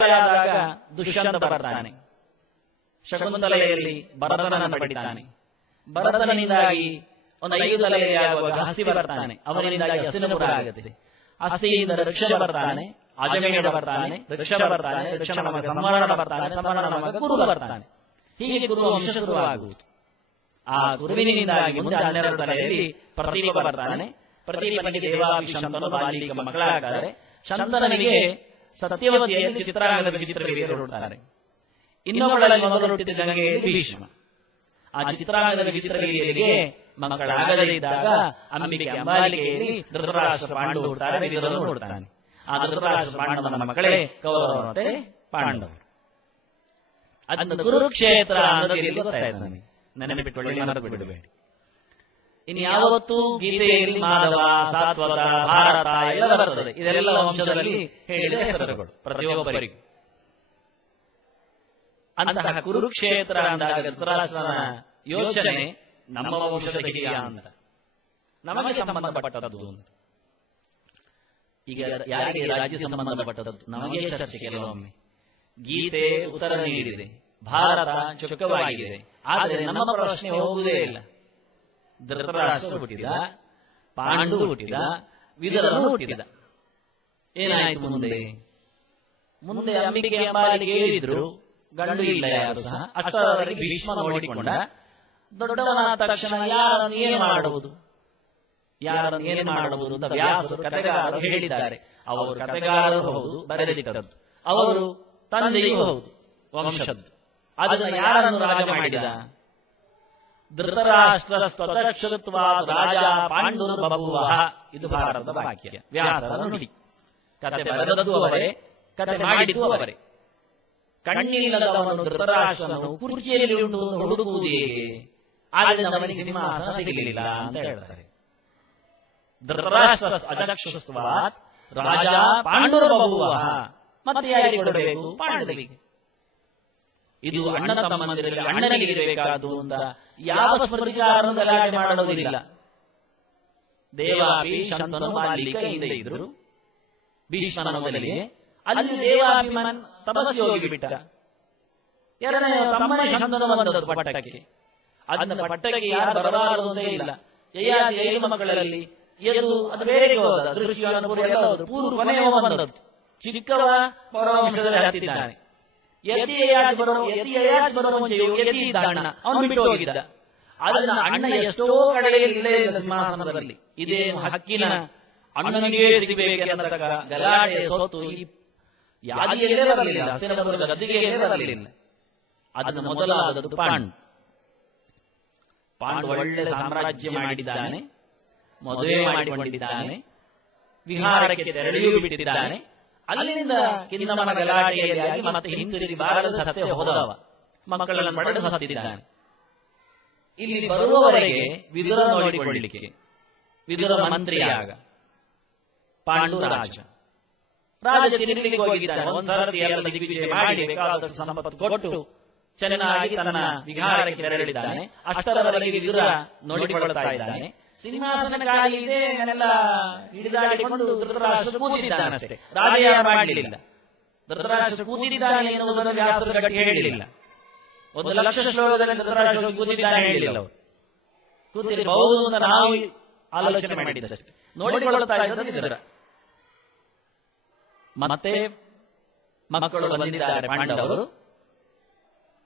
ಆದಾಗ ದುಷ್ಯಂತ ಬರ್ತಾನೆ. ಶಕುಂತಲೆಯಲ್ಲಿ ಭರತನನ್ನು ಪಡಿತಾನೆ. ಭರತನಿಂದಾಗಿ ಒಂದು 5 ತಲೆಯಾಗುವಾಗ ಹಸ್ತಿ ಬರ್ತಾನೆ. ಅವನಿಂದಾಗಿ ಹಸ್ತಿನಪುರ ಆಗುತ್ತದೆ. ಹಸ್ತಿಯಿಂದ ಋಕ್ಷ ಬರ್ತಾನೆ, ಅಜಮೇಢ ಬರ್ತಾನೆ, ಋಕ್ಷ ಬರ್ತಾನೆ, ಋಕ್ಷನ ಮಗ ಸಂವರ್ಣ ಬರ್ತಾನೆ, ಸಂವರ್ಣನ ಮಗ ಕುರು ಬರ್ತಾನೆ. ಹೀಗೆ ಕುರು ವಂಶ ಶುರುವಾಗುವುದು. ಆ ಗುರುವಿನಿಂದಾಗಿ ಮುಂದೆ 12 ತಲೆಯಲ್ಲಿ ಪ್ರತಿಭ ಬರ್ತಾನೆ. ಪ್ರತಿಭನಿಗೆ ದೇವಾಭಿಷ ಶಂತನು ಬಾಲಿಕ ಮಕ್ಕಳಾಗ್ತಾರೆ. ಶಂತನನಿಗೆ ಸತ್ಯವತಿಯಲ್ಲಿ ಚಿತ್ರಾಂಗದ ವಿಚಿತ್ರವೀರ್ಯರು ಹುಟ್ಟುತ್ತಾರೆ. ಇನ್ನೊಬ್ಬಳಲ್ಲಿ ಮೊದಲು ಹುಟ್ಟಿದ ಗಂಗೆ ಭೀಷ್ಮ. ಆ ಚಿತ್ರಾಂಗದ ವಿಚಿತ್ರವೀರ್ಯರಿಗೆ ಮಕ್ಕಳಾಗದೇ ಇದ್ದಾಗ ಅಂಬಿಕೆ ಅಂಬಾಲಿಕೆಯಲ್ಲಿ ಧೃತರಾಷ್ಟ್ರ ಪಾಂಡು ಹುಡ್ತಾರೆ, ವಿದುರನು ಹುಡ್ತಾನೆ. ಆ ಧೃತರಾಷ್ಟ್ರ ಪಾಂಡವನ ಮಕ್ಕಳೇ ಕೌರವರು ಮತ್ತೆ ಪಾಂಡವರು. ಅದನ್ನು ಕುರುಕ್ಷೇತ್ರ ಅನ್ನೋದು ಗೊತ್ತಾಯ್ತು ನನಗೆ. ನೆನಪಿಟ್ಟುಕೊಳ್ಳಿ, ಮನರು ಬಿಡಬೇಡಿ. ಇನ್ನು ಯಾವತ್ತೂ ಗೀತೆಯಲ್ಲಿ ಮಾಧವ, ಸಾತ್ವತ, ಭಾರತ ಎಲ್ಲ ಬರ್ತದೆ. ಇದೆಲ್ಲ ವಂಶದಲ್ಲಿ ಹೇಳಿದ ಹೆಸರುಗಳು ಪ್ರತಿಯೊಬ್ಬರಿಗೂ. ಅಂತಹ ಕುರುಕ್ಷೇತ್ರ ಅಂದಾಗ ಧೃತರಾಷ್ಟ್ರನ ಯೋಚನೆ ನಮ್ಮ ವಂಶದಗಿರಿಯ ಅಂತ, ನಮಗೆ ಸಂಬಂಧಪಟ್ಟದ್ದು ಅಂತ. ಈಗ ಯಾರಿಗೆ ರಾಜ್ಯ ಸಂಬಂಧಪಟ್ಟದ್ದು ನಮಗೆ ಚರ್ಚೆ. ಕೆಲವೊಮ್ಮೆ ಗೀತೆ ಉತ್ತರ ನೀಡಿದೆ, ಭಾರತ ಚುರುಕವಾಗಿದೆ, ಆದರೆ ನಮ್ಮ ಪ್ರಶ್ನೆ ಹೋಗುವುದೇ ಇಲ್ಲ. ಧೃತರಾಷ್ಟ್ರ ಹುಟ್ಟಿದ, ಪಾಂಡು ಹುಟ್ಟಿದ, ವಿದುರನು ಹುಟ್ಟಿದ. ಏನಾಯ್ತು ಮುಂದೆ? ಮುಂದೆ ಅಂಬಿಕೆ ಅಂಬಾಲಿಗೆ ಹೇಳಿದ್ರು, ಗಂಡು ಇಲ್ಲ ಯಾರು ಸಹ. ಅಷ್ಟರವರೆಗೆ ಭೀಷ್ಮ ನೋಡಿಕೊಂಡ. ದೊಡ್ಡವನಾದ ತಕ್ಷಣ ಯಾರನ್ನು ಏನು ಮಾಡುವುದು, ಯಾರನ್ನು ಏನು ಮಾಡುವುದು ಅಂತ ವ್ಯಾಸರು ಕಥೆಗಾರರು ಹೇಳಿದ್ದಾರೆ. ಅವರು ಕಥೆಗಾರರು ಹೌದು, ಬರೆದಿಟ್ಟದ್ದು. ಅವರು ತಂದೆಯೂ ಹೌದು, ವಂಶದ್ದು. ಅದನ್ನು ಯಾರನ್ನು ರಾಜ ಮಾಡಿದ? ಧೃತರಾಷ್ಟ್ರ ಸ್ವತಃ ರಾಜ ಪಾಂಡು ಬಭುವ. ಇದು ಭಾರತದ ವಾಕ್ಯ, ವ್ಯಾಸರ ನುಡಿ. ಕತೆ ಬರೆದದ್ದು ಅವರೇ, ಕತೆ ಮಾಡಿದ್ದು ಅವರೇ. ಕಣ್ಣಿಲ್ಲದವನು ಧೃತರಾಷ್ಟ್ರನು ಕುರ್ಚಿಯಲ್ಲಿ ಉಂಟು ಹುಡುಕುವುದು ಹೇಗೆ? ಆದ್ದರಿಂದ ಅವನಿಗೆ ಸಿಂಹಾಸನ ಸಿಗಲಿಲ್ಲ ಅಂತ ಹೇಳ್ತಾರೆ. ಧೃತರಾಷ್ಟ್ರ ಅಚಕ್ಷುಸ್ತ್ವಾತ್ ರಾಜ ಪಾಂಡು ಬಭುವ. ಮತ್ತೆ ಯಾರಿಗೆ ಕೊಡಬೇಕು? ಪಾಂಡವಿಗೆ. ಇದು ಅಣ್ಣ ತಮ್ಮಂದಿರಲ್ಲಿ ಅಣ್ಣನಿಗೆ ಇರಬೇಕಾದ್ದು ಅಂತ ಯಾವ ಸ್ಮೃತಿಗಾರನು ಗಲಾಟೆ ಮಾಡುವುದಿಲ್ಲ. ದೇವಾಪಿ ಶಂತನು ಬಾಲಿಕ ಹಿಂದೆ ಇದ್ರು ಭೀಷ್ಮನ ಮೊದಲಿಗೆ. ಅಲ್ಲಿ ದೇವಾಭಿಮನ್ ತಪಸ್ಸಿ ಹೋಗಿಬಿಟ್ಟ. ಎರಡನೇ ತಮ್ಮನೇ ಶಂತನು ಬಂದದ್ದು ಪಟ್ಟಕ್ಕೆ. ಅದನ್ನ ಪಟ್ಟಕ್ಕೆ ಯಾರು ಬರಬಾರದು ಅಂತ ಇಲ್ಲ. ಯಯಾತಿ 5 ಮಕ್ಕಳಲ್ಲಿ ಎದು ಅದು ಬೇರೆ ಹೋದ. ದೃಶ್ಯ ಎಲ್ಲ ಹೋದ್ರು. ಪೂರ್ವ ಕೊನೆಯ ಬಂದದ್ದು. ಚಿಕ್ಕವ ಪರವಂಶದಲ್ಲಿ ಹತ್ತಿದ್ದಾನೆ. ಯತಿ ಬರೋ ಮುಂಚೆಯು ಯತಿ ಇದ್ದ ಅಣ್ಣ, ಅವನು ಬಿಟ್ಟು ಹೋಗಿದ್ದ. ಅದನ್ನ ಅಣ್ಣ ಎಷ್ಟೋ ಕಡೆಯಲ್ಲಿ ಸಿಂಹಾಸನದಲ್ಲಿ ಇದೇ ಹಕ್ಕಿನ ಅಣ್ಣನಿಗೆ ಸಿಗಬೇಕೆಂದ ಗಲಾಟೆ ಸೋತು ಯಾದಿಯಲ್ಲೇ ಬರಲಿಲ್ಲ, ಹಸ್ತಿನಪುರದ ಗದ್ದಿಗೆಯಲ್ಲೇ ಬರಲಿಲ್ಲ. ಅದನ್ನು ಮೊದಲಾದದ್ದು ಪಾಂಡು ಒಳ್ಳೆ ಸಾಮ್ರಾಜ್ಯ ಮಾಡಿದ್ದಾನೆ, ಮದುವೆ ಮಾಡಿಕೊಂಡಿದ್ದಾನೆ, ವಿಹಾರಕ್ಕೆ ತೆರಳಿಯೂ ಬಿಟ್ಟಿದ್ದಾನೆ. ಅಲ್ಲಿಂದ ಕಿನ್ನಮನ ಗಲಾಟೆಯಾಗಿ ಮತ್ತೆ ಹಿಂತಿರುಗಿ ಬಾರದ ಸತ್ಯ ಹೋದವ, ಮಕ್ಕಳನ್ನು ಪಡೆದು ಸತ್ತಿದ್ದಾನೆ. ಇಲ್ಲಿ ಬರುವವರೆಗೆ ವಿದುರ ನೋಡಿಕೊಳ್ಳಲಿಕ್ಕೆ, ವಿದುರ ಮಂತ್ರಿಯಾಗ ಪಾಂಡು ರಾಜ ತಿರುಗಲಿಕ್ಕೆ ಹೋಗಿದ್ದಾನೆ. ಒಂದ್ಸರ್ತಿ ಎಲ್ಲ ದಿಗ್ವಿಜಯ ಮಾಡಿ ಬೇಕಾದಷ್ಟು ಸಂಪತ್ತು ಕೊಟ್ಟು ಚೆನ್ನಾಗಿ ತನ್ನ ವಿಹಾರಕ್ಕೆ ತೆರಳಿದ್ದಾನೆ. ಅಷ್ಟರವರೆಗೆ ವಿದುರ ನೋಡಿಕೊಳ್ತಾ ಇದ್ದಾನೆ. ಸಿಂಹಾಸನಕ್ಕಾಗಿ ಇದೆ ಎಲ್ಲ ಹಿಡಿದಾಡಿಕೊಂಡು ಧೃತರಾಷ್ಟ್ರ ಕೂತಿದ್ದಾನಷ್ಟೇ, ರಾಜ ಮಾಡಲಿಲ್ಲ. ಧೃತರಾಷ್ಟ್ರ ಕೂತಿದ್ದಾನೆ ಎನ್ನುವುದನ್ನು ವ್ಯಾಸರು ಗಟ್ಟಿ ಹೇಳಲಿಲ್ಲ. 1,00,000 ಶ್ಲೋಕದಲ್ಲಿ ಧೃತರಾಷ್ಟ್ರ ಕೂತಿದ್ದಾನೆ ಹೇಳಲಿಲ್ಲ. ಅವರು ಕೂತಿರಬಹುದು ಅಂತ ನಾವು ಆಲೋಚನೆ ಮಾಡಿದ್ದಷ್ಟೇ. ನೋಡಿಕೊಳ್ಳುತ್ತಾ ಇದ್ದರು ವಿದುರ. ಮತ್ತೆ ಮಕ್ಕಳು ಬಂದಿದ್ದಾರೆ ಪಾಂಡವರು.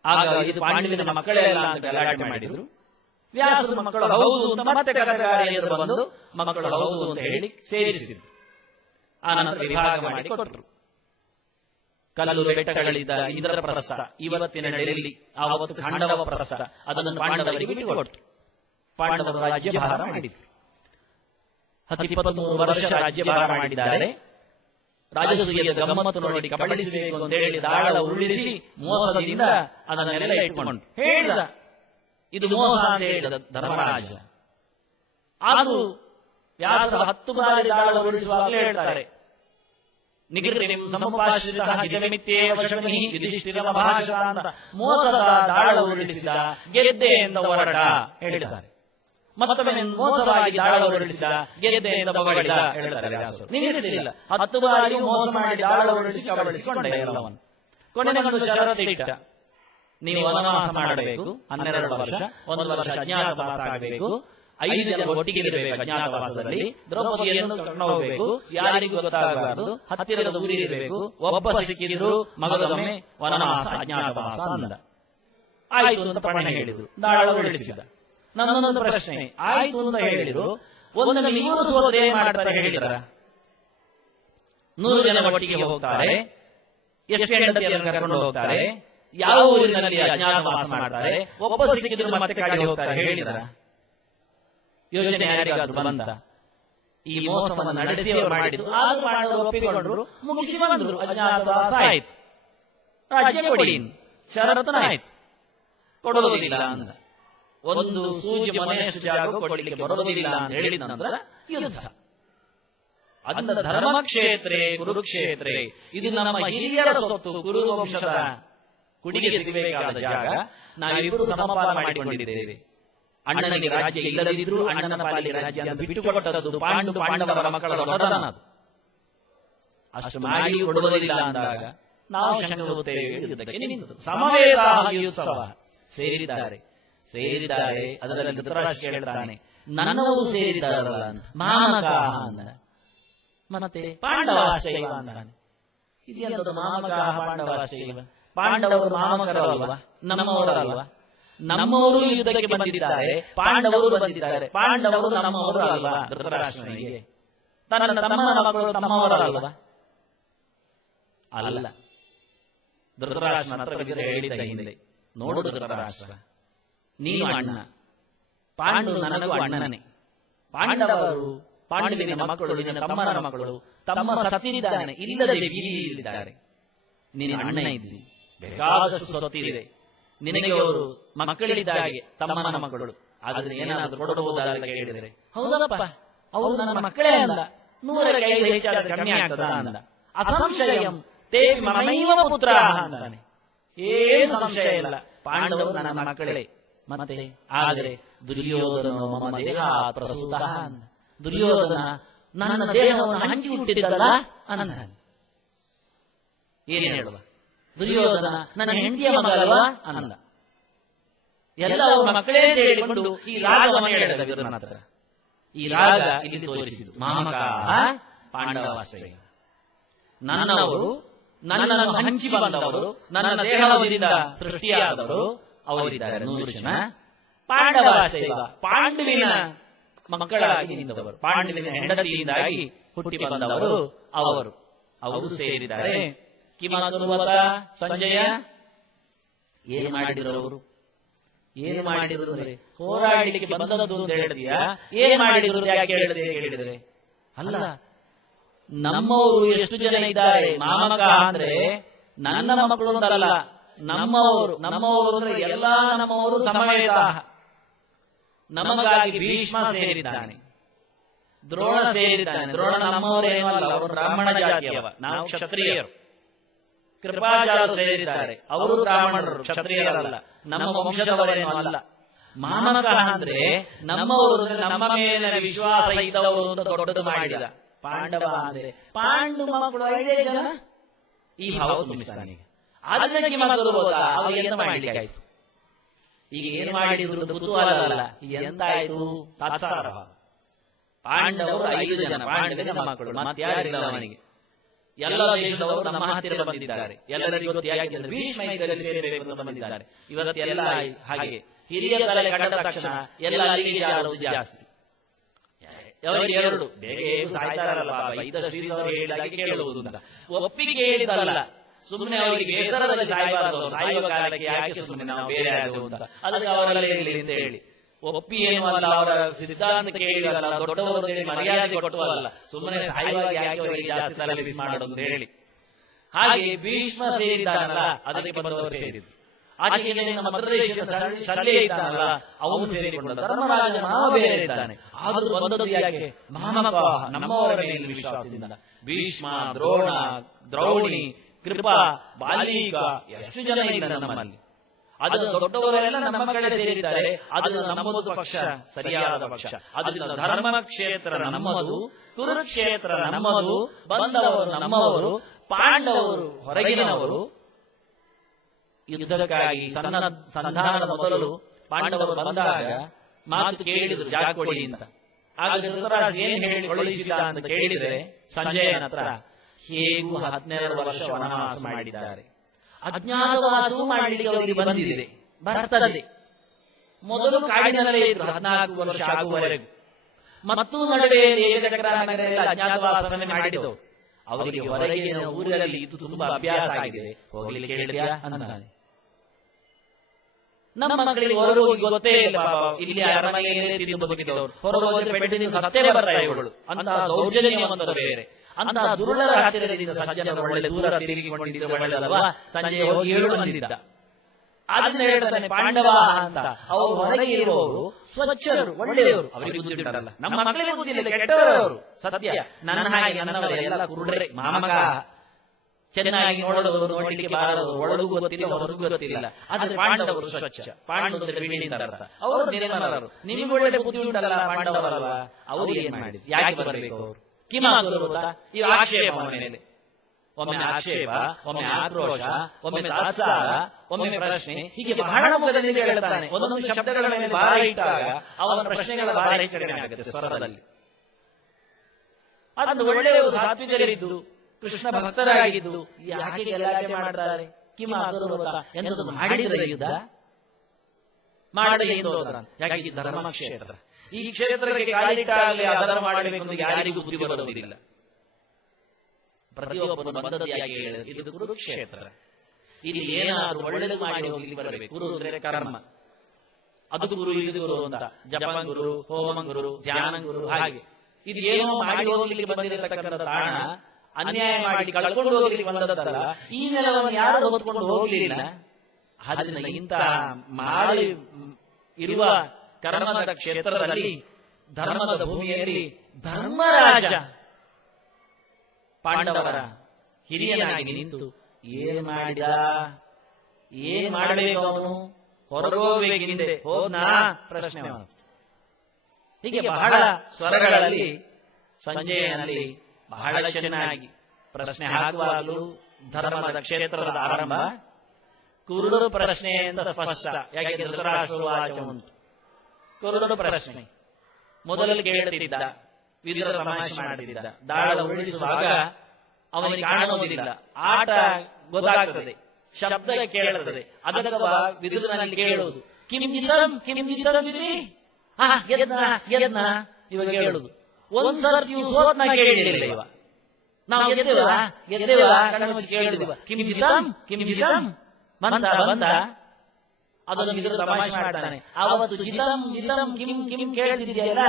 ಆಗ ಇದು ಪಾಂಡವಿನ ಮಕ್ಕಳೇ ಅಲ್ಲ ಅಂತ ಗಲಾಟೆ ಮಾಡಿದ್ರು. ವ್ಯಾಸರು ಮಕ್ಕಳು ಹೌದು ಅಂತ ಮತ್ತೆ ಕಥೆಗಾರಿಯರು ಬಂದು ಮಕ್ಕಳು ಹೌದು ಅಂತ ಹೇಳಿ ಸೇರಿಸಿದ್ರು. ಆನಂತರ ವಿಭಾಗ ಮಾಡಿ ಕೊಟ್ಟರು. ಕಲ್ಲು ಬೆಟ್ಟಗಳಿದ್ದ ಇಂದ್ರಪ್ರಸ್ಥ ಇವತ್ತಿನ ನೆಲೆಯಲ್ಲಿ ಆವತ್ತು ಖಾಂಡವ ಪ್ರಸ್ಥ, ಅದನ್ನು ಪಾಂಡವರಿಗೆ ಬಿಟ್ಟುಕೊಟ್ಟರು. ಪಾಂಡವರು ರಾಜ್ಯಭಾರ ಮಾಡಿದ್ರು. 23 ವರ್ಷ ರಾಜ್ಯಭಾರ ಮಾಡಿದ್ದಾರೆ. ರಾಜಸೂಯದ ಗಮ್ಮತ್ತು ನೋಡಿ ಕಬಳಿಸಬೇಕು ಅಂತ ಹೇಳಿ ದಾಳ ಉರುಳಿಸಿ ಮೋಸದಿಂದ ಅದನ್ನೆಲ್ಲ ಇಟ್ಟುಕೊಂಡು ಹೇಳಿದ, ಇದು ಮೋಸ ಅಂತ ಹೇಳಿದ ಧರ್ಮರಾಜ. ಅದು ಯಾರು 10 ಬಾರಿ ದಾಳ ಉರುಳಿಸುವಾಗಲೇ ಹೇಳ್ತಾರೆ, ನಿಗೃತಿಂ ಸಮುಪಾಶ್ರಿತಃ ಹಿತಮಿತ್ಯೇವ ಶಕ್ನಿಃ ಯುಧಿಷ್ಠಿರಮಭಾಷಣ ಅಂತ. ಮೋಸದ ದಾಳ ಉರುಳಿಸಿದ, ಗೆದ್ದೆ ಎಂದು ಹೊರಟ ಹೇಳಿದ್ದಾರೆ. ಮತ್ತೊಮ್ಮೆ ಮೋಸವಾಗಿ ದಾಳ ಹೊರಡಿಸಿದ, ಗೆದ್ದೆ ಅಂತ ಬಗಳಿದ ಹೇಳ್ತಾರೆ ವ್ಯಾಸರು. ನಿಲ್ಲಿಸಲಿಲ್ಲ, 10 ಬಾರಿ ಮೋಸ ಮಾಡಿ ದಾಳ ಹೊರಡಿಸಿ ಕಬಳಿಸಿಕೊಂಡ ಎಲ್ಲವನ್ನು. ಕೊನೆಗೊಂದು ಷರತ್ತಿಟ್ಟ, ನೀವು ವನವಾಸ ಮಾಡಬೇಕು 12 ವರ್ಷ, 1 ವರ್ಷ ಅಜ್ಞಾತವಾಸ ಆಗಬೇಕು, 5 ಜನ ಒಟ್ಟಿಗೆ ಇರಬೇಕು ಅಜ್ಞಾತವಾಸದಲ್ಲಿ, ದ್ರೌಪದಿಯನ್ನು ಕರ್ಕೊಂಡು ಹೋಗಬೇಕು, ಯಾರಿಗೂ ಗೊತ್ತಾಗಬಾರದು, ಹತ್ತಿರದ ಊರಿರಬೇಕು, ಒಬ್ಬ ಸಿಕ್ಕಿದ್ರು ಮಗದೊಮ್ಮೆ ವನವಾಸ ಅಜ್ಞಾತವಾಸ ಅಂದ. ಆಯ್ತು ಅಂತ ಪಣ ಹೇಳಿದ್ರು, ದಾಳ ಹೊರಡಿಸಿದ. ನನ್ನೊಂದು ಪ್ರಶ್ನೆ, ಆಯ್ತು ಅಂತ ಹೇಳಿದ್ರು, ಒಂದೊಂದು 100 ಸೋದರ ಏನ್ ಮಾಡ್ತಾರೆ ಹೇಳಿದಾರ? 100 ಜನ ಒಟ್ಟಿಗೆ ಹೋಗ್ತಾರೆ, ಎಷ್ಟು ಹೆಂಡತಿಯನ್ನು ಕರ್ಕೊಂಡು ಹೋಗ್ತಾರೆ, ಯಾವ ಊರಿನಲ್ಲಿ ಅಜ್ಞಾತವಾಸ ಮಾಡ್ತಾರೆ, ಒಬ್ಬ ಸಿಕ್ಕಿದ್ರು ಮತ್ತೆ ಕಾಡಿ ಹೋಗ್ತಾರೆ ಹೇಳಿದಾರ? ಯೋಚನೆ ಯಾರಿಗಾದ್ರೂ ಬಂದ? ಈ ಮೋಸವನ್ನು ನಡೆಸಿ ಅವರು ಮಾಡಿದ್ರು, ಆದ್ರೂ ಮಾಡಲು ಒಪ್ಪಿಕೊಂಡ್ರು, ಮುಗಿಸಿ ಬಂದ್ರು, ಅಜ್ಞಾತವಾಸ ಆಯ್ತು, ರಾಜ್ಯ ಕೊಡಿ, ಷರತ್ತನಾಯ್ತು. ಕೊಡೋದಿಲ್ಲ ಅಂದ. ಒಂದು ಸೂಜಿ ಮನೆಯಷ್ಟು ಜಾಗ ಕೊಡಲಿಕ್ಕೆ ಬರೋದಿಲ್ಲ ಅಂತ ಹೇಳಿದ ನಂತರ ಯುದ್ಧ. ಅದನ್ನ ಧರ್ಮಕ್ಷೇತ್ರೇ ಕುರುಕ್ಷೇತ್ರೇ, ಇದು ನಮ್ಮ ಹಿರಿಯರ ಸೊತ್ತು, ಕುರು ವಂಶದ ಕುಡಿಗೆ ಸಿಗಬೇಕಾದ ಜಾಗ. ನಾವಿಬ್ಬರು ಸಮಪಾಲ ಮಾಡಿಕೊಂಡಿದ್ದೇವೆ. ಅಣ್ಣನಿಗೆ ರಾಜ್ಯ ಇಲ್ಲದಿದ್ರು ಅಣ್ಣನ ಪಾಲಿಗೆ ರಾಜ್ಯ ಅಂತ ಬಿಟ್ಟುಕೊಟ್ಟದ್ದು ಪಾಂಡವರ ಮಕ್ಕಳ ಹೊರದನದು. ಅಷ್ಟು ಮಾಡಿ ಕೊಡುವುದಿಲ್ಲ ಅಂದಾಗ ನಾವು ಶಂಕೆ ಹೋಗುತ್ತೇವೆ, ಯುದ್ಧಕ್ಕೆ ನಿಂತು ಸಮವೇತ ಯುತ್ಸವ ಸೇರಿದ್ದಾರೆ. ಅದರಲ್ಲಿ ಧೃತರಾಷ್ಟ್ರ ಹೇಳ್ತಾನೆ, ನನ್ನವರು ಸೇರಿದಾರಲ್ಲ ಮಾಮಕ ಅಂದ, ಮತ್ತೆ ಪಾಂಡವಾಶ್ಚೈವ ಅಂತಾನೆ. ಇದೆಲ್ಲದು ಮಾಮಕ ಪಾಂಡವಾಶ್ಚೈವ, ಪಾಂಡವರು ಮಾಮಕರಲ್ವಾ, ನಮ್ಮವರಲ್ವಾ? ನಮ್ಮವರು ಯುದ್ಧಕ್ಕೆ ಬಂದಿದ್ದಾರೆ, ಪಾಂಡವರು ಬಂದಿದ್ದಾರೆ, ಪಾಂಡವರು ನಮ್ಮವರು ಅಲ್ವಾ? ಧೃತರಾಷ್ಟ್ರನಿಗೆ ತನ್ನ ತಮ್ಮನ ಮಕ್ಕಳು ತಮ್ಮವರಲ್ವಾ? ಅಲ್ಲ. ಧೃತರಾಷ್ಟ್ರನ ಹತ್ರ ಹೇಳಿದ ಹಿಂದೆ, ನೋಡು ಧೃತರಾಷ್ಟ್ರ, ನೀನು ಅಣ್ಣ, ಪಾಂಡು ನನಗೂ ಅಣ್ಣನೇ, ಪಾಂಡವರು ಪಾಂಡುವಿನ ಮಕ್ಕಳು, ನಿನ್ನ ತಮ್ಮನ ಮಕ್ಕಳು, ತಮ್ಮ ಸತ್ತಿದ್ದಾನೆ, ಇಲ್ಲದೆ ಬೀದಿಯಲ್ಲಿದ್ದಾರೆ. ನೀನು ಅಣ್ಣ ಇದ್ದಿ, ಬೇಕಾದಷ್ಟು ಸೊತ್ತಿದೆ, ನಿನಗೆ ಅವರು ಮಕ್ಕಳಿದ್ದಾಗೆ ತಮ್ಮನ ಮಕ್ಕಳು, ಆದ್ರೆ ಏನಾದರೂ ಕೊಡಬಹುದಾದ ಕೇಳಿದರೆ, ಹೌದಪ್ಪ ಅವರು ನನ್ನ ಮಕ್ಕಳೇ ಅಲ್ಲ, 100ಕ್ಕೆ 5 ಹೆಚ್ಚಾದ್ರೆ ಕಮ್ಮಿ ಆಗ್ತದ ಅಂದ. ಅಸಂಶಯಂ ತೇ ಮಮೈವ ಪುತ್ರ ಅಂತಾನೆ, ಏನು ಸಂಶಯ ಇಲ್ಲ, ಪಾಂಡವರು ನನ್ನ ಮಕ್ಕಳೇ. ಮತ್ತೆ ಆದರೆ ದುರ್ಯೋಧನ ಮಮ ದೇಹ ಪ್ರಸೂತ, ದುರ್ಯೋಧನ ನನ್ನ ದೇಹವನ್ನು ಹಂಚಿ ಹುಟ್ಟಿದ್ದಲ್ಲ ಅನಂತ. ಏನೇನು ಹೇಳುವ? ದುರ್ಯೋಧನ ನನ್ನ ಹೆಂಡತಿಯ ಮಗ ಅಲ್ವಾ ಅನಂದ. ಎಲ್ಲ ಅವರ ಮಕ್ಕಳೇ ಹೇಳಿಕೊಂಡು ಈ ರಾಗವನ್ನು ಹೇಳಿದ ದುರ್ಯೋಧನ ಹತ್ರ. ಈ ರಾಗ ಇಲ್ಲಿ ತೋರಿಸಿದ್ದು ಮಾಮಕ ಪಾಂಡವಾಶ್ರಯ. ನನ್ನವರು, ನನ್ನನ್ನು ಹಂಚಿ ಬಂದವರು, ನನ್ನ ದೇಹದಿಂದ ಸೃಷ್ಟಿಯಾದವರು ಅವರಿದ್ದಾರೆ 100 ಜನ. ಪಾಂಡವಾಶ್ರಯ ಪಾಂಡುವಿನ ಮಕ್ಕಳಾಗಿ ನಿಂತವರು, ಪಾಂಡುವಿನ ಹೆಂಡತಿಯಿಂದಾಗಿ ಹುಟ್ಟಿ ಬಂದವರು ಅವರು ಸೇರಿದ್ದಾರೆ. ಕಿಮಕುರ್ವತ ಸಂಜಯ, ಏನು ಮಾಡಿದ್ರು ಅವರು? ಏನು ಮಾಡಿದ್ರು ಅಂದ್ರೆ ಹೋರಾಡಲಿಕ್ಕೆ ಬಂದದ್ದು ಅಂತ ಹೇಳಿದೀಯಾ? ಏನ್ ಮಾಡಿದ್ರು ಯಾಕೆ ಹೇಳಿದ್ರೆ, ಅಲ್ಲ ನಮ್ಮವರು ಎಷ್ಟು ಜನ ಇದ್ದಾರೆ, ಮಾಮಕ ಅಂದ್ರೆ ನನ್ನ ಮಕ್ಕಳು ಅಂತಲ್ಲ, ನಮ್ಮವರು ಅಂದ್ರೆ ಎಲ್ಲಾ ನಮ್ಮವರು ಸಮವೇತ. ನಮಗಾಗಿ ಭೀಷ್ಮ ಸೇರಿದ್ದಾನೆ, ದ್ರೋಣ ಸೇರಿದ್ದಾನೆ. ದ್ರೋಣ ನಮ್ಮವರೇನಲ್ಲ, ಅವರು ಬ್ರಾಹ್ಮಣ ಜಾತಿಯವ, ನಾವು ಕ್ಷತ್ರಿಯರು. ಕೃಪಾಚಾರ್ಯರು ಸೇರಿದ್ದಾರೆ, ಅವರು ಬ್ರಾಹ್ಮಣರು, ಕ್ಷತ್ರಿಯರಲ್ಲ, ನಮ್ಮ ವಂಶದವರೇನೂ ಅಲ್ಲ. ಮಾಮಕ ಅಂದ್ರೆ ನಮ್ಮವರು, ನಮ್ಮ ಮೇಲೆ ವಿಶ್ವಾಸ ಇದ್ದವರು ಅಂತ ದೊಡ್ಡದು ಮಾಡಿದ. ಪಾಂಡವ ಅಂದ್ರೆ ಪಾಂಡು ಮಕ್ಕಳು 5 ಜನ, ಈ ಭಾವ ತುಂಬಿಸ್ತಾನೆ. ಅದಕ್ಕೆ ಮಕ್ಕಳು ಹೋದ, ಅವಾಗ ಎಂತ ಮಾಡ್ಲಿಕ್ಕಾಯ್ತು? ಈಗ ಏನು ಮಾಡಿದ್ರು ಕುತೂಹಲ ಅಲ್ಲ, ಎಂತ ಆಯ್ತು? ತಾತ್ಸಾರ. ಪಾಂಡವರು 5 ಜನ, ಪಾಂಡವಿನ ಮಕ್ಕಳು, ಮತ್ತೆ ಯಾರಿಲ್ಲ ಅವನಿಗೆ. ಎಲ್ಲ ದೇಶದವರು ನಮ್ಮ ಹತ್ತಿರ ಬಂದಿದ್ದಾರೆ, ಎಲ್ಲರಿಗೂ ಗೊತ್ತು. ಯಾಕೆಂದ್ರೆ ಭೀಷ್ಮ ಇದರಲ್ಲಿ ಸೇರಬೇಕು ಅಂತ ಬಂದಿದ್ದಾರೆ. ಇವತ್ತು ಎಲ್ಲ ಹಾಗೆ ಹಿರಿಯ ತಲೆ ಕಂಡ ತಕ್ಷಣ ಎಲ್ಲ ಅಲ್ಲಿಗೆ ಯಾರು ಜಾಸ್ತಿ. ಅವರಿಗೆ 2 ಬೇಗ ಸಾಯ್ತಾರಲ್ಲ, ಇದ್ದ ಶ್ರೀಸವರು ಹೇಳಿದಾಗೆ ಕೇಳುವುದು ಅಂತ ಒಪ್ಪಿಗೆ ಹೇಳಿದಲ್ಲ. ಸುಮ್ಮನೆ ಅವರಿಗೆ ಬೇಸರದಲ್ಲಿ ಸಾಯಬಾರದು, ಸಾಯುವ ಕಾಲಕ್ಕೆ ಯಾಕೆ ಸುಮ್ಮನೆ ನಾವು ಬೇರೆ ಆಗುವುದು ಅಂತ, ಅದಕ್ಕೆ ಅವರಲ್ಲೇ ಇರಲಿ ಅಂತ ಹೇಳಿ ಒಪ್ಪಿ ಏನು ಅಲ್ಲ, ಅವರ ಸಿದ್ಧಾಂತ ಕೇಳಿದಲ್ಲ, ದೊಡ್ಡವರು ಮರ್ಯಾದೆ ಕೊಟ್ಟವಲ್ಲ, ಸುಮ್ಮನೆ ಸಾಯುವಾಗ ಯಾಕೆ ಅವರಿಗೆ ಜಾಸ್ತಿ ತಲೆ ಬಿಸಿ ಮಾಡೋದು ಅಂತ ಹೇಳಿ. ಹಾಗೆ ಭೀಷ್ಮ ಸೇರಿದ್ದಾನಲ್ಲ, ಅದಕ್ಕೆ ಬಂದವರು ಸೇರಿದ್ರು. ಹಾಗೆ ನಮ್ಮ ಮಧ್ಯದೇಶ ಶಲ್ಯ ಇದ್ದಾನಲ್ಲ, ಅವನು ಸೇರಿಕೊಂಡ. ಧರ್ಮರಾಜ ಮಾವ ಬೇರೆ ಇದ್ದಾನೆ, ಆದರೂ ಬಂದದ್ದು ಯಾಕೆ? ಮಾಮಕ ನಮ್ಮವರ ಮೇಲೆ ವಿಶ್ವಾಸದಿಂದ. ಭೀಷ್ಮ, ದ್ರೋಣ, ದ್ರೌಣಿ, ಕೃಪಾ, ಬಾಲಿಕ, ಎಷ್ಟು ಜನ ಇದ್ದಾರೆ ನಮ್ಮಲ್ಲಿ. ಅದನ್ನು ದೊಡ್ಡವರೆಲ್ಲ ನಮ್ಮ ಕಡೆ ಸೇರಿದ್ದಾರೆ, ಅದು ನಮ್ಮದು ಪಕ್ಷ ಸರಿಯಾದ ಪಕ್ಷ. ಅದರಿಂದ ಧರ್ಮ ಕ್ಷೇತ್ರ ನಮ್ಮದು, ಕುರುಕ್ಷೇತ್ರ ನಮ್ಮದು, ಬಂದವರು ನಮ್ಮವರು, ಪಾಂಡವರು ಹೊರಗಿನವರು. ಯುದ್ಧಕ್ಕಾಗಿ ಸಂಧಾನದ ಮೊದಲು ಪಾಂಡವರು ಬಂದಾಗ ಮಾತು ಕೇಳಿದ್ರು, ಜಾಗ ಕೊಡಿ ಅಂತ. ಆಗ ಧೃತರಾಜ ಏನ್ ಹೇಳಿ ಕಳುಹಿಸಿದ ಅಂತ ಕೇಳಿದ್ರೆ, ಸಂಜಯನ ಹತ್ರ ಹೇಗೂ 12 ವರ್ಷ ವನವಾಸ ಮಾಡಿದ್ದಾರೆ, ಅಜ್ಞಾತವಾಸವೂ ಮಾಡಲಿಕ್ಕೆ ಅವರಿಗೆ ಬಂದಿದೆ, ಬರ್ತದೆ. ಮೊದಲು ಕಾಡಿನಲ್ಲೇ ಇದ್ರು 14 ವರ್ಷ ಆಗುವವರೆಗೂ, ಮತ್ತು ನಡುವೆ ಏಕಚಕ್ರಾನಗರದಲ್ಲಿ ಅಜ್ಞಾತವಾಸವನ್ನೇ ಮಾಡಿದವರು. ಅವರಿಗೆ ಹೊರಗಿನ ಊರಲ್ಲಿ ಇದು ತುಂಬಾ ಅಭ್ಯಾಸ ಆಗಿದೆ, ಹೋಗ್ಲಿಕ್ಕೆ ಹೇಳಿದ್ಯಾ ಅಂತಾನೆ. ನಮ್ಮ ಮಕ್ಕಳಿಗೆ ಹೊರಗೆ ಹೋಗಿ ಗೊತ್ತೇ ಇಲ್ಲ, ಇಲ್ಲಿ ಅರಮನೆಯಲ್ಲೇ ತಿಂದು ಬದುಕಿದವರು, ಹೊರಗೆ ಹೋದ್ರೆ ಬೆಟ್ಟಿನ ಸತ್ತೇ ಬರ್ತಾರೆ ಇವುಗಳು ಅಂತ ದೌರ್ಜನ್ಯವಂತರು ಬೇರೆ. ಅಂತ ದುರುಳರ ಹತ್ತಿರದಿಂದ ಸಜ್ಜನರು ಒಳ್ಳೆ ದೂರ ತಿರುಗಿಕೊಂಡಿದ್ದರೆ ಒಳ್ಳೆದಲ್ವಾ, ಸಂಜೆ ಹೋಗಿ ಹೇಳು ಬಂದಿದ್ದ. ಅದನ್ನ ಹೇಳ್ತಾನೆ ಪಾಂಡವ ಅಂತ. ಅವರು ಹೊರಗೆ ಇರುವವರು ಸ್ವಚ್ಛರು, ಒಳ್ಳೆಯವರು, ಅವರಿಗೆ ಬುದ್ಧಿ ಉಂಟಲ್ಲ. ನಮ್ಮ ಮಕ್ಕಳಿಗೆ ಬುದ್ಧಿ ಇಲ್ಲ, ಕೆಟ್ಟವರು. ಸತ್ಯ, ನನ್ನ ಹಾಗೆ ನನ್ನವರೇ ಎಲ್ಲ ಕುರುಡ್ರೆ, ಮಾಮಗ ಚೆನ್ನಾಗಿ ನೋಡೋದು, ನೋಡ್ಲಿಕ್ಕೆ ಬಾರದು, ಒಳಗೂ ಗೊತ್ತಿಲ್ಲ ಹೊರಗೂ ಗೊತ್ತಿಲ್ಲ. ಆದ್ರೆ ಪಾಂಡವರು ಸ್ವಚ್ಛ, ಪಾಂಡವರು ಬಿಡಿನಿಂದ ಅವರು ನಿರ್ಮಲರು. ನಿಮಗೆ ಒಳ್ಳೆ ಬುದ್ಧಿ ಉಂಟಲ್ಲ ಪಾಂಡವರಲ್ಲ, ಅವರು ಏನ್ ಮಾಡಿದ್ರು, ಯಾಕೆ ಬರಬೇಕು ಅವರು? ಕಿಮಾದ್ರು ಗೊತ್ತಾ? ಈ ಆಕ್ಷೇಪ ಮೇಲೆ ಒಮ್ಮೆ ಆಕ್ಷೇಪ, ಒಮ್ಮೆ ಆಕ್ರೋಶ, ಒಮ್ಮೆ ತಾತ್ಸಾರ, ಒಮ್ಮೆ ಪ್ರಶ್ನೆ, ಹೀಗೆ ಬಹಳ ಮುಖದಿಂದ ಹೇಳ್ತಾನೆ. ಒಂದೊಂದು ಶಬ್ದಗಳ ಮೇಲೆ ಭಾರ ಇಟ್ಟಾಗ ಅವನ ಪ್ರಶ್ನೆಗಳ ಭಾರ ಹೆಚ್ಚಳನೆ ಆಗುತ್ತೆ ಸ್ವರದಲ್ಲಿ. ಅದು ಒಳ್ಳೆಯ ಸಾತ್ವಿಕರಿದ್ದು, ಕೃಷ್ಣ ಭಕ್ತರಾಗಿದ್ದು, ಯಾಕೆ ಗಲಾಟೆ ಮಾಡ್ತಾರೆ? ಕಿಮಾದ್ರು ಗೊತ್ತಾ? ಎಂತದ್ದು ಮಾಡಿದ್ರೆ ಯುದ್ಧ ಮಾಡಲಿ ಎಂದು ಹೋದ್ರ, ಯಾಕೆ ಧರ್ಮ ಕ್ಷೇತ್ರ. ಈ ಕ್ಷೇತ್ರಕ್ಕೆ ಕಾಲಿಟ್ಟಾಗಲಿ ಅಧರ್ಮ ಮಾಡಬೇಕು ಎಂದು ಯಾರಿಗೂ ಬುದ್ಧಿ ಬರುವುದಿಲ್ಲ. ಪ್ರತಿಯೊಬ್ಬರು ಬಂದದ್ದು ಯಾಕೆ ಹೇಳಿದ್ರು, ಇದು ಕುರುಕ್ಷೇತ್ರ. ಇಲ್ಲಿ ಏನಾದರೂ ಒಳ್ಳೆಯದು ಮಾಡಿ ಹೋಗ್ಲಿಕ್ಕೆ ಬರಬೇಕು. ಗುರು ಅಂದ್ರೆ ಕರ್ಮ, ಅದು ಗುರು ಇದು ಗುರು ಅಂತ. ಜಪಂಗುರು, ಹೋಮಂಗುರು, ಧ್ಯಾನಂಗುರು, ಹಾಗೆ ಇದು ಏನೋ ಮಾಡಿ ಹೋಗ್ಲಿಕ್ಕೆ ಬಂದಿರತಕ್ಕಂಥ ತಾಣ ಅನ್ಯಾಯ ಮಾಡಿ ಕಳ್ಕೊಂಡು ಹೋಗ್ಲಿಕ್ಕೆ ಬಂದದ್ದಲ್ಲ. ಈ ನೆಲವನ್ನು ಯಾರು ಹೊತ್ಕೊಂಡು ಹೋಗ್ಲಿಲ್ಲ. ಅದರಿಂದ ಇಂತಹ ಮಾಡಿ ಇರುವ ಕರ್ಮದ ಕ್ಷೇತ್ರದಲ್ಲಿ, ಧರ್ಮದ ಭೂಮಿಯಲ್ಲಿ ಧರ್ಮರಾಜ ಪಾಂಡವರ ಹಿರಿಯನಾಗಿ ನಿಂತು ಏನ್ ಮಾಡಿದ, ಏನ್ ಮಾಡಬೇಕು ಅವನು? ಹೊರಗೋಗ್ಬೇಕು, ಹಿಂದೆ ಹೋದ್ನಾ ಪ್ರಶ್ನೆ. ಹೀಗೆ ಬಹಳ ಸ್ವರಗಳಲ್ಲಿ ಸಂಜಯನಲ್ಲಿ ಬಹಳ ಚೆನ್ನಾಗಿ ಪ್ರಶ್ನೆ ಹಾಕುವಾಗಲೂ ಧರ್ಮದ ಕ್ಷೇತ್ರದ ಆರಂಭ. ಕುರುಡರು ಪ್ರಶ್ನೆ ಅಂತ ಸ್ಪಷ್ಟ, ಯಾಕೆಂದ್ರೆ ಧೃತರಾಷ್ಟ್ರವಾಚ ಉಂಟು. ಕುರುಡರು ಪ್ರಶ್ನೆ ಮೊದಲು ಕೇಳುತ್ತಿದ್ದ, ವಿದುರ ತಮಾಷೆ ಮಾಡುತ್ತಿದ್ದ. ದಾಳ ಉಳಿಸುವಾಗ ಅವನಿಗೆ ಕಾಣುವುದಿಲ್ಲ, ಆಟ ಗೊತ್ತಾಗುತ್ತದೆ, ಶಬ್ದ ಕೇಳುತ್ತದೆ. ಅದಕ್ಕ ವಿದುರನಲ್ಲಿ ಕೇಳುವುದು, ಕಿಂ ಜಿತಂ ಕಿಂ ಜಿತಂ ಎದ್ನ ಇವಾಗ ಹೇಳುದು. ಒಂದ್ಸರ್ತಿ ಸೋತ್ನ ಕೇಳಿಲ್ಲ ಇವ, ನಾವು ಎದ್ದೇವ ಕಣ್ಣು ಮುಚ್ಚಿ ಕೇಳಿದ್ವ, ಕಿಂ ಜಿತಂ ಕಿಂ ಜಿತಂ ಬಂದ ಬಂದ. ಅದನ್ನು ವಿದುರ ತಮಾಷೆ ಮಾಡ್ತಾನೆ. ಅವತ್ತು ಜಿತಂ ಜಿತಂ ಕಿಂ ಕಿಂ ಕೇಳ್ತಿದ್ಯಲ್ಲ,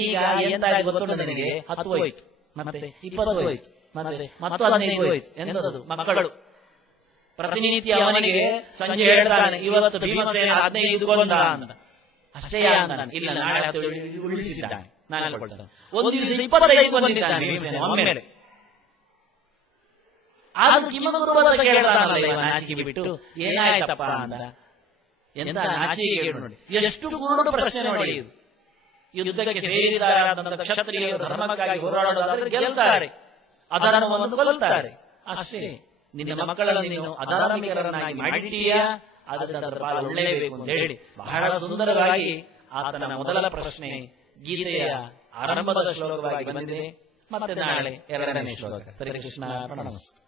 ಈಗ ಎಂತಾಗಿ ಗೊತ್ತುಂಟು ನನಗೆ? 10 ಹೋಯ್ತು, ಮತ್ತೆ 20 ಹೋಯ್ತು, ಮತ್ತೆ 15 ಹೋಯ್ತು. ಎಂತದ್ದು? ಮಕ್ಕಳು. ಪ್ರತಿನಿತ್ಯ ಅವನಿಗೆ ಸಂಜೆ ಹೇಳ್ತಾನೆ, ಇವತ್ತು ಭೀಮಸೇನ 15 ಕೊಂದ ಅಂತ. ಅಷ್ಟೇ ಅಂತಾನೆ. ಇಲ್ಲ, ನಾಳೆ 10 ಉಳಿಸಿದ್ದಾನೆ, ನಾನು ಕೊಡ್ತಾನೆ. ಒಂದು ದಿವಸ 25 ಕೊಂದಿದ್ದಾನೆ ಭೀಮಸೇನ ಒಮ್ಮೆಲೆ. ಆದ್ರೂ ಕಿಮ್ಮಗುರುವಾದ ಕೇಳ್ತಾನಲ್ಲ ಇವ, ನಾಚಿಕೆ ಬಿಟ್ಟು ಏನಾಯ್ತಪ್ಪ ಅಂತ. ಎಂತ ನಾಚಿಕೆ ಕೇಳು ನೋಡಿ, ಎಷ್ಟು ಕುರುಡು ಪ್ರಶ್ನೆ ನೋಡಿ. ಇದು ಯುದ್ಧಕ್ಕೆ ಸೇರಿದಾರಾದಂತ ಕ್ಷತ್ರಿಯರು ಧರ್ಮಕ್ಕಾಗಿ ಹೋರಾಡೋದಾದ್ರೆ ಗೆಲ್ತಾರೆ, ಅಧರ್ಮವನ್ನು ಕೊಲ್ತಾರೆ. ಅಷ್ಟೇ. ನಿನ್ನ ಮಕ್ಕಳನ್ನು ನೀನು ಅಧಾರ್ಮಿಕರನ್ನಾಗಿ ಮಾಡಿದ್ದೀಯಾ, ಅದರ ಪಾಲ ಒಳ್ಳೆಯಬೇಕು ಅಂತ ಹೇಳಿ ಬಹಳ ಸುಂದರವಾಗಿ ಆತನ ಮೊದಲ ಪ್ರಶ್ನೆ ಗೀತೆಯ ಆರಂಭದ ಶ್ಲೋಕವಾಗಿ ಬಂದಿದೆ. ಮತ್ತೆ ನಾಳೆ 2ನೇ ಶ್ಲೋಕ. ಹರೇ ಕೃಷ್ಣ. ಪ್ರಣಮಸ್ತು.